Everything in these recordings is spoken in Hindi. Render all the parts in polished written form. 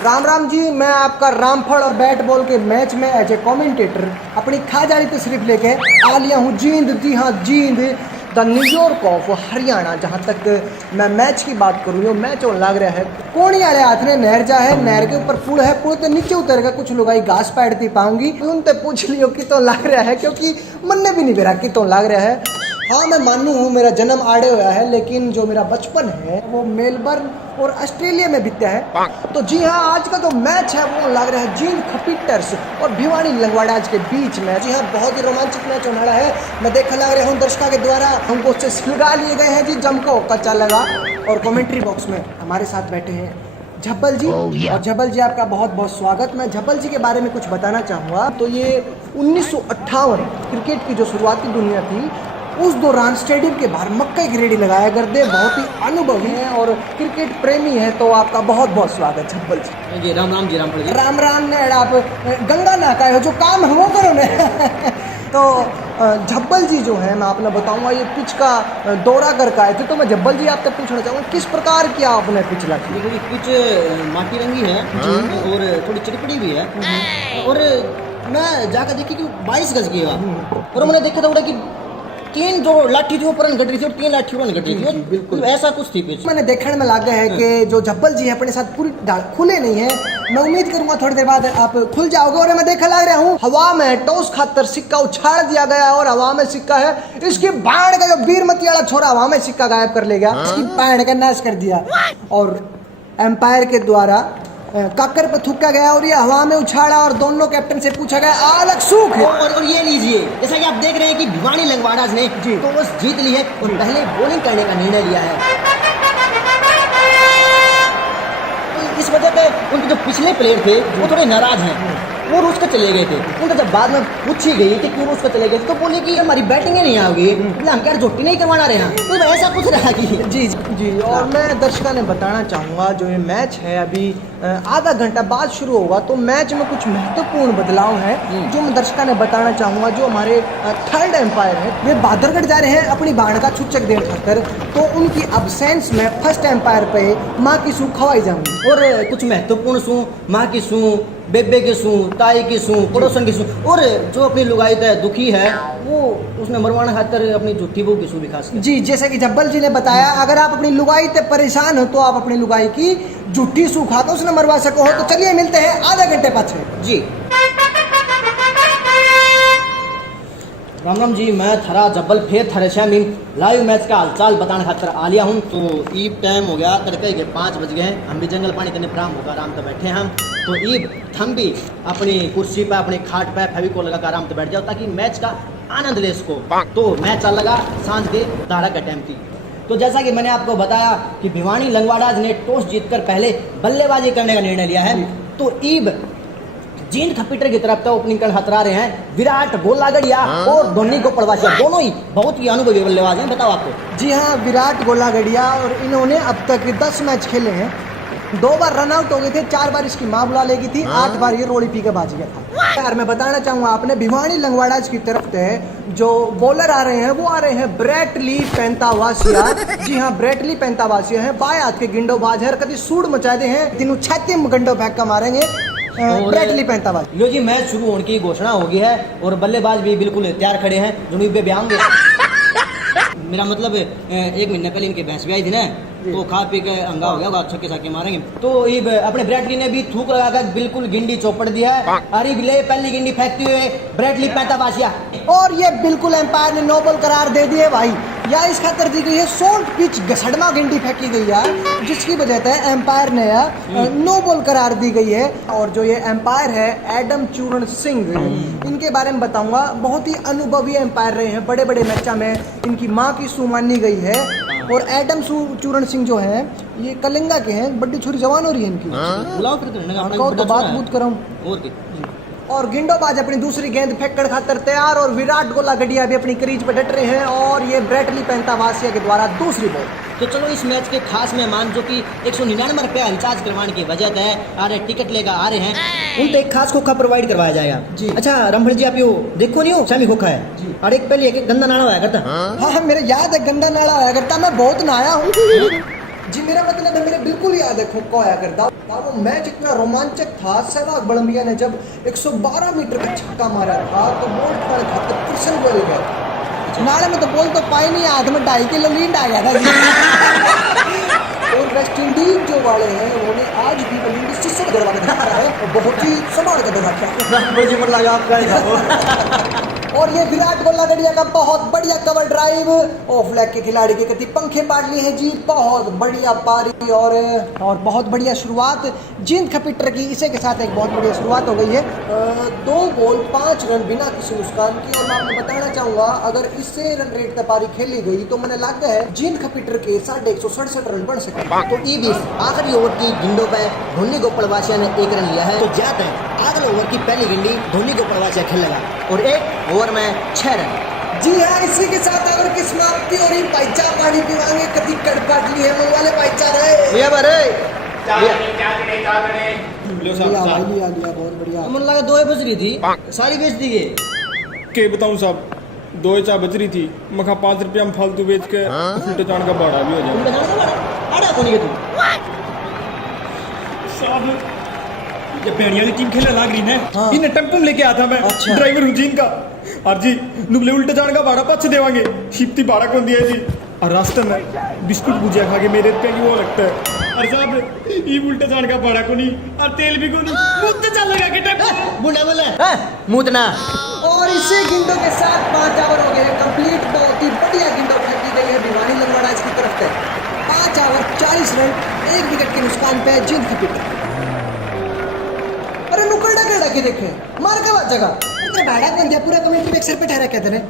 राम राम जी, मैं आपका रामफल और बैट बॉल के मैच में एज ए कमेंटेटर अपनी खाजारी तशरीफ लेके आ लिया हूँ जींद। जी हाँ, Jind the New York of Haryana. जहाँ तक मैं मैच की बात करूँ, यो मैच और लग रहा है कोणी वाले हाथ ने नहर जा है, नहर के ऊपर पुल है, पुल के नीचे उतर के कुछ लोग आई घास पैड़ती पाऊंगी उनसे पूछ लियो कितों लग रहा है, क्योंकि मन ने भी नहीं बेरा कितों लग रहा है। हाँ, मैं मानू हूँ मेरा जन्म आड़े हुआ है, लेकिन जो मेरा बचपन है वो मेलबर्न और ऑस्ट्रेलिया में बीता है। तो जी हाँ, आज का जो मैच है वो लग रहा है जींद खपीटर्स और भिवानी लंगवाड़ाज के बीच में। जी हाँ, बहुत ही रोमांचक मैच होने वाला है। मैं देखने लग रहा हूँ दर्शकों के द्वारा हमको उससे सुलगा लिए गए हैं जी, जमको कच्चा लगा। और कमेंट्री बॉक्स में हमारे साथ बैठे हैं झब्बल जी। और झब्बल जी, आपका बहुत बहुत स्वागत। मैं झब्बल जी के बारे में कुछ बताना चाहूँगा। तो ये 1958 क्रिकेट की जो शुरुआती दुनिया थी, उस दौरान स्टेडियम के बाहर मक्का की रेडी लगाया करते। बहुत ही अनुभवी हैं और क्रिकेट प्रेमी है, तो आपका बहुत बहुत स्वागत झब्बल जी। जी राम राम जी, राम जी। राम राम ने आप गंगा नाका हो, जो काम है वो करो ने। तो झब्बल जी जो है, मैं आपने बताऊंगा ये पिच का दौरा करके आए थे, तो मैं झब्बल जी आपसे पूछना चाहूँगा किस प्रकार की आपने पिच लगी? देखो, पिच माटी रंगी है और थोड़ी चिड़पड़ी भी है। और मैं जाकर देखी कि 22 गज की है, और मैंने देखा था कि 3 जो लाठी थी वो परन घट रही थी और 3 लाठी परन घट रही थी। बिल्कुल ऐसा कुछ थी पिच। मैंने देखने में लगा है कि जो झब्बल जी है अपने साथ पूरी खुले नहीं है। मैं उम्मीद करूंगा थोड़ी देर बाद आप खुल जाओगे। और मैं देखने लग रहा हूँ हवा में टॉस खातर सिक्का उछाल दिया गया और हवा में सिक्का है। इसकी बाढ़ का जो वीरमती वाला छोरा हवा में सिक्का गायब कर ले गया, इसकी बाढ़ का नाश कर दिया। और एम्पायर के द्वारा काकर पर थूका गया और ये हवा में उछाला और दोनों कैप्टन से पूछा गया अलग सूख। और ये लीजिए, जैसा कि आप देख रहे हैं कि भिवानी लंगवाड़ाज ने टॉस जीत ली है और पहले बॉलिंग करने का निर्णय लिया है। तो इस वजह से उनके जो पिछले प्लेयर थे वो थोड़े नाराज हैं, वो रूस के चले गए थे। उनको जब बाद में पूछी गई कि क्यों रूस के चले गए, तो बोले कि हमारी बैटिंग ही नहीं आओगी, हम क्या झोटी नहीं करवाना रहे हैं। तो ऐसा कुछ रहा कि जी। और मैं दर्शकों ने बताना चाहूँगा, जो ये मैच है अभी आधा घंटा बाद शुरू होगा, तो मैच में कुछ महत्वपूर्ण बदलाव हैं जो मैं दर्शकों ने बताना चाहूँगा। जो हमारे थर्ड एम्पायर है वे बहादुरगढ़ जा रहे हैं अपनी बाढ़ का सूचक देने खातर, तो उनकी अब्सेंस में फर्स्ट एम्पायर पे माँ की सूँ खवाई जाऊंगी। और कुछ महत्वपूर्ण सूँ, माँ की सूँ, बेबे की सूँ, ताई की सूँ, पड़ोसन की सूँ, और जो अपनी लुगाई तय दुखी है वो उसने मरवाना खातर अपनी झूठी बहू की सूँ भी खास। जी, जैसे कि झब्बल जी ने बताया, अगर आप अपनी लुगाई से परेशान हो तो आप अपनी लुगाई की झूठी सूँ खाता उसने मरवा सको हो। तो चलिए मिलते हैं आधा घंटे पाछे जी। राम राम जी, मैं थरा जब्बल फिर थरे शामिल लाइव मैच का हालचाल बताने खातर आ लिया हूँ। तो ईब टाइम हो गया, तड़के के 5 बज गए हैं। हम भी जंगल पानी करने प्राम होकर आराम से बैठे हैं हम। तो ईब हम भी अपनी कुर्सी पर, अपनी खाट पर फेविकोल लगा कर आराम से बैठ जाओ ताकि मैच का आनंद ले सको। तो मैच चल लगा सांझ के 12 का टाइम थी। तो जैसा कि मैंने आपको बताया कि भिवानी लंगवाड़ाज ने टॉस जीतकर पहले बल्लेबाजी करने का निर्णय लिया है। तो ईब जींद खपीटर की तरफ तो ओपनिंग कर हतरा रहे हैं विराट गोलागड़िया और धोनी को पड़वासिया, दोनों ही बहुत ही अनुभवी बल्लेबाज हैं। बताओ आपको। जी हाँ, विराट गोलागड़िया, और इन्होंने अब तक 10 मैच खेले हैं। 2 बार रन आउट हो गए थे, 4 बार इसकी माँ बुला लेगी थी, 8 बार ये रोड़ी पी के बाज गया था। यार मैं बताना चाहूँगा आपने भिवानी लंगवाड़ाज की तरफ से जो बॉलर आ रहे हैं वो आ रहे हैं ब्रेटली पेंतावासिया। जी हाँ, ब्रेटली पेंतावासिया है, बाएं हाथ के गिंडोबाज है, कभी सूड मचा दे हैं, तीनों 36 गंडो फेंक का मारेंगे ब्रेटली पेंतावाज। लो जी, मैच शुरू होने की घोषणा हो गई है और बल्लेबाज भी बिल्कुल तैयार खड़े हैं। जुनूब पे ब्याहोंगे मेरा मतलब 1 महीने पहले इनकी भैंस भी आई थी ना, तो खा पी के अंगा हो गया, छक्के छक्के मारेंगे। तो ये अपने ब्रेटली ने भी थूक लगाकर बिल्कुल गिंडी चौपड़ दिया है। अरे ले पहली गिंडी फेंकते हुए ब्रेटली पेंतावासिया, और ये बिल्कुल एम्पायर ने नो बॉल करार दे दिए भाई। या इस खातर दी गई है शॉर्ट पिच घसड़मा गिंडी फेंकी गई है, जिसकी वजह से एम्पायर ने नो बॉल करार दी गई है। और जो ये एम्पायर है एडम चूरण सिंह, इनके बारे में बताऊंगा। बहुत ही अनुभवी एम्पायर रहे हैं, बड़े बड़े मैचों में इनकी माँ की सूँ मानी गई है। और एडम चूरण सिंह जो है ये कलिंगा के हैं, बड़ी छोरी जवान हो रही है इनकी। तो बात बूत कराऊं। और गिंडोबाज अपनी दूसरी गेंद फेंककर खातर तैयार, और विराट गोलागड़िया भी अपनी क्रीज पर डट रहे हैं। और ये ब्रेटली पेंतावासिया के द्वारा दूसरी बॉल। तो चलो इस मैच के खास मेहमान जो कि 199 रुपया रिचार्ज करवाने की वजह से आ रहे टिकट लेकर आ रहे हैं, उनको एक खास खोखा प्रोवाइड करवाया जाएगा जी। अच्छा रामभर जी, आप यो देखो नहीं हो शामी खोखा है जी। और एक पहले एक गंदा नाड़ा हुआ करता। हाँ, मेरे याद है गंदा नाड़ा हुआ करता, मैं बहुत नहाया हूँ। जी मेरा मतलब है, मेरे बिल्कुल याद है खोया करता वो मैच इतना रोमांचक था। सहवाग बड़ंबिया ने जब 112 मीटर का छक्का मारा था तो बोल्ट पर 78% बोले गए। नाले में तो बोल तो पाई नहीं, हाथ में 2.5 किलो लीड आ गया था। और वेस्ट इंडीज जो वाले हैं उन्होंने आज भी बल्लेबाजी से सब दौड़ा के दिखाया है और बहुत ही संभाल के दौड़ा किया लगा आपका। और ये विराट कोहली का बहुत बढ़िया कवर ड्राइव, ऑफ लेग के खिलाड़ी के कति पंखे पाट लिए हैं जी। बहुत बढ़िया पारी और बहुत बढ़िया शुरुआत जींद खपीटर की। इसी के साथ एक बहुत बढ़िया शुरुआत हो गई है। 2 बॉल 5 रन बिना किसी नुकसान की। और मैं आपको बताना चाहूंगा अगर इससे रन रेट पर पारी खेली गई तो मैंने लगता है जींद खपीटर के 167 रन बन सके। तो ई 20 आखिरी ओवर की गेंदों पर धोनी गोपड़वासिया ने 1 रन लिया है। तो ज्यादा है अगले ओवर की पहली गेंदी धोनी गोपड़वासिया खेलेगा और 1 ओवर में 6 रन। जी हाँ, इसी के साथ ओवर की समाप्ति और ये पाइचा पानी पीवाएंगे कति कड़काट ली है मन वाले पाइचा रहे ये बारे लिया बहुत बढ़िया। मन लगा 2 बज रही थी सारी बेच दी गई के बताऊं साहब 2 चा बच रही थी मखा 5 रुपया में फालतू बेच के उल्टे जान का भाड़ा भी हो जाए। तुमने जाना बड़ा आड़ा कोनी के तू साहब ये पेड़िया की टीम खेलने लग रही है। हाँ। इन्हें टेम्पो में लेके आता मैं अच्छा। ड्राइवर हूँ जीन का और जी नुबले उल्टे जान का भाड़ा पाछ देवांगे शिफ्ती भाड़ा कौन दिया जी। और रास्ते में बिस्कुट भुजिया खा के मेरे पे वो लगता है और साहब ये उल्टे जान का भाड़ा को नहीं और तेल भी को नहीं मुझसे चल लगा के टेम्पो बुढ़ा बोले मुतना। और इसी गिंडों के साथ 5 ओवर हो गए कंप्लीट। बहुत ही बढ़िया गिंडो खेली गई है भिवानी लंगवाड़ा की तरफ से। 5 ओवर 40 रन 1 विकेट के नुकसान पे जींद खपीटर। अरे नुकड़ा केड़ा के देखे मार के बाद जगह इतने भाड़ा कौन दिया पूरा कमेंट्री में सर पे ठहरा कहते हैं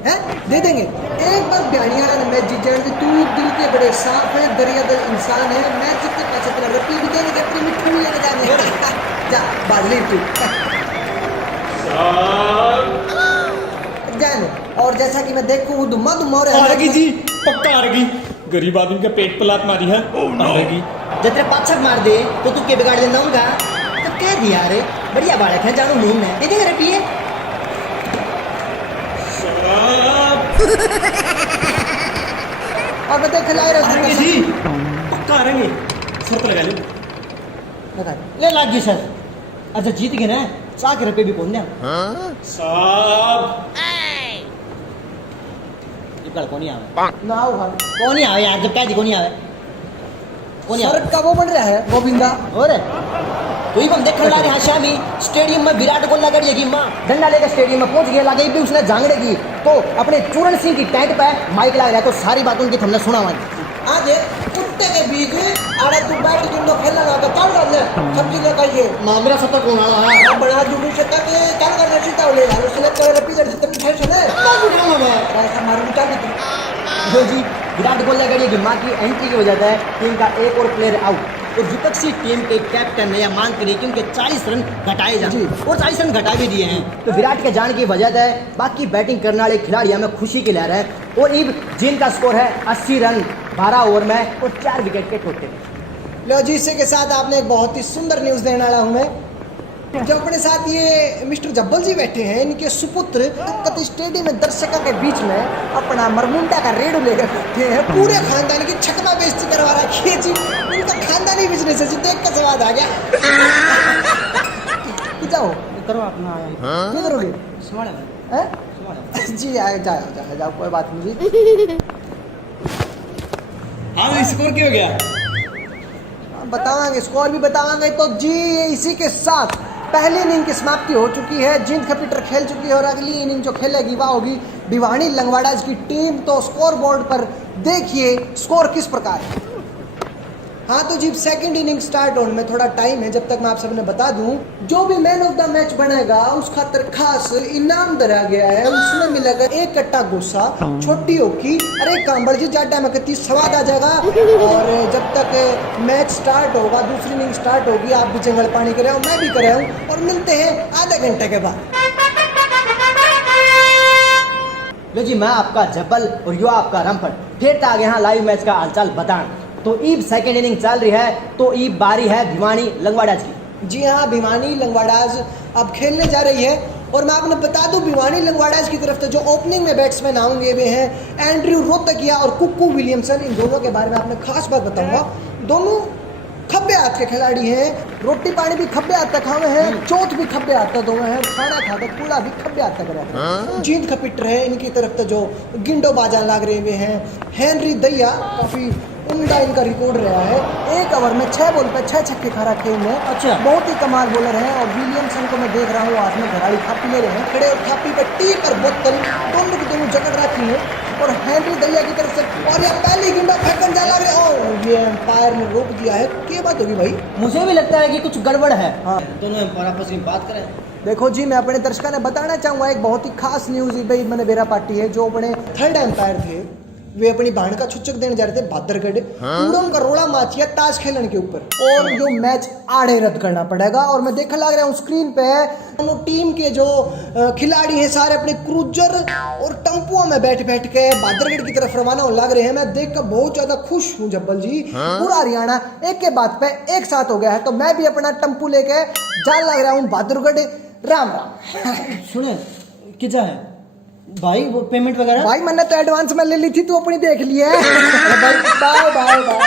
दे देंगे। एक बार बयानी वाला ने मैच जीत जाएंगे। तू दिल के बड़े साफ है दरिया दिल इंसान है। मैच जितने पैसे तेरा रपी भी देने के अपनी मिट्टी भी लेने जाने जा बादली तू जाने। और जैसा कि मैं देखूं दुम्मा दुम्मा हो रहा आरगी जी पक्का आरगी गरीब आदमी का पेट पलात मारी है आरगी। जब तेरे पाछक मार दे तो तू के बिगाड़ देना उनका तो कह दिया रे बढ़िया बालक है जानो नींद में दे दे पिए। और बता खिलाए आरगी जी पक्का आरगी शर्त लगा लो ले लाग गई सर। अच्छा जीत गए ना 100 रुपए भी कौन दे साहब ये कल कौन आवे ना आओ भाई कौन आवे यार जब कह दी कौन आवे कौन सर का वो बन रहा है गोविंदा। और तो हम देख ला रहे शामी स्टेडियम में विराट कोहली लगेगी माँ डंडा लेकर स्टेडियम में पहुंच गया लगे भी उसने जांगड़े की तो अपने चूरण सिंह की टैंक पे माइक लगा रहा तो सारी बात उनकी हमने सुना हुआ। आज कुत्ते के बीच अरे तू बैठ के तो खेलना लगा चल कर ले सब्जी लेकर ये मामला सतर्क होना है बड़ा जुड़ू से तक चल कर रचिता हो ले उसने कर रपी जड़ जितने ठहर चले ऐसा मारू चल जो जी विराट कोहली लगेगी माँ की एंट्री की वजह से टीम का एक और प्लेयर आउट और विपक्षी टीम के कैप्टन ने यह मांग करी कि उनके 40 रन घटाए जाए और 40 रन घटा भी दिए हैं। तो विराट के जाने की वजह से बाकी बैटिंग करने वाले खिलाड़ियों में खुशी की लहर है और इब जिनका स्कोर है 80 रन 12 ओवर में और 4 विकेट के टोटल। लो जी इसी के साथ आपने एक बहुत ही सुंदर न्यूज़ देने वाला हूँ मैं। जो अपने साथ ये मिस्टर जब्बल जी बैठे हैं इनके सुपुत्र कति स्टेडियम में दर्शकों के बीच में अपना मरमुंडा का रेडू लेकर बैठे हैं। पूरे खानदान की छकमा बेइज्जती करवा रखी है जी। इनका खानदानी बिजनेस है जी देख के स्वाद आ गया। जाओ करो अपना क्या करोगे संभालो जी जाओ कोई बात नहीं जी। हाँ स्कोर क्या हो गया बतावांगे स्कोर भी बतावांगे। तो जी इसी के साथ पहली इनिंग की समाप्ति हो चुकी है। जींद खपीटर खेल चुकी है और अगली इनिंग जो खेलेगी वह होगी भिवानी लंगवाड़ा की टीम। तो स्कोर बोर्ड पर देखिए स्कोर किस प्रकार है। हाँ तो जी सेकंड इनिंग स्टार्ट होने में थोड़ा टाइम है। जब तक मैं आप सबने बता दूं जो भी मैन ऑफ द मैच बनेगा उस खातर खास इनाम धरा गया है। उसमें मिलेगा 1 कट्टा गुस्सा छोटी होगी। अरे कांबड़ जी जाटा में कितनी स्वाद आ जाएगा। और जब तक मैच स्टार्ट होगा दूसरी इनिंग स्टार्ट होगी आप भी जंगल पानी कर रहे हो मैं भी कर रहा हूँ और मिलते हैं आधे घंटे के बाद। लो जी मैं आपका जब्बल और यो आपका रामफल फिर आ गए यहाँ लाइव मैच का हालचाल बताएं। तो ईब सेकंड इनिंग चल रही है तो ईब बारी है भिवानी लंगवाड़ाज की। जी हाँ भिवानी लंगवाड़ाज अब खेलने जा रही है और मैं आपने बता दूं भिवानी लंगवाड़ाज की तरफ से जो ओपनिंग में बैट्समैन आएंगे वे हैं एंड्रयू रोहतकिया और कुक्कू विलियमसन। इन दोनों के बारे में आपने खास बात बताऊंगा। दोनों खब्बे हाथ के खिलाड़ी हैं, रोटी पानी भी खब्बे हाथ तक खावे हैं, चौथ भी खब्बे हाथ तक दोवे हैं, खाना खा कर कूड़ा भी खब्बे हाथ तक रहता है। जींद खपिट रहे इनकी तरफ तो जो गिंडो बाजा लाग रहे हुए हैं। हेनरी दैया काफी उम्दा इनका रिकॉर्ड रहा है, 1 ओवर में 6 बॉल पे 6 छक्के खा रखे इनने। अच्छा। बहुत ही कमाल बॉलर हैं। और विलियमसन को मैं देख रहा हूँ हाथ में घराड़ी थापी ले रहे हैं, खड़े और थापी पे टी पर बोतल दोनों की दोनों जकड़ रखी है। और हेनरी दैया की तरफ से और ये पहली गेंद फेंकन जा लग रहे हो, ये एम्पायर ने रोक दिया है। क्या बात होगी भाई? मुझे भी लगता है कि कुछ गड़बड़ है। हाँ। दोनों एम्पायर आपस में बात करें। देखो जी, मैं अपने दर्शकों ने बताना चाहूँगा एक बहुत ही खास न्यूज़ भाई मैंने बेरा पार्टी है, जो अपने थर्ड एम्पायर थे वे अपनी बहन का छुच्चक देने जा रहे थे भादरगढ़। कूड़म का रोड़ा माचिया ताश खेलने के ऊपर, और जो मैच आड़े रद्द करना पड़ेगा। और मैं देखने लग रहा हूँ स्क्रीन पे दोनों टीम के जो खिलाड़ी हैं सारे अपने क्रूजर और टम्पुओं में बैठ बैठ के भादरगढ़ की तरफ रवाना होने लग रहे हैं। मैं देख कर बहुत ज्यादा खुश हूँ जब्बल जी। पूरा हरियाणा एक के बाद पे एक साथ हो गया है, तो मैं भी अपना टम्पू लेके जा लग रहा हूँ भादरगढ़। राम राम। सुने कितना है भाई वो पेमेंट वगैरह? भाई मैंने तो एडवांस में ले ली थी, तू अपनी देख लिया है। Bye bye bye.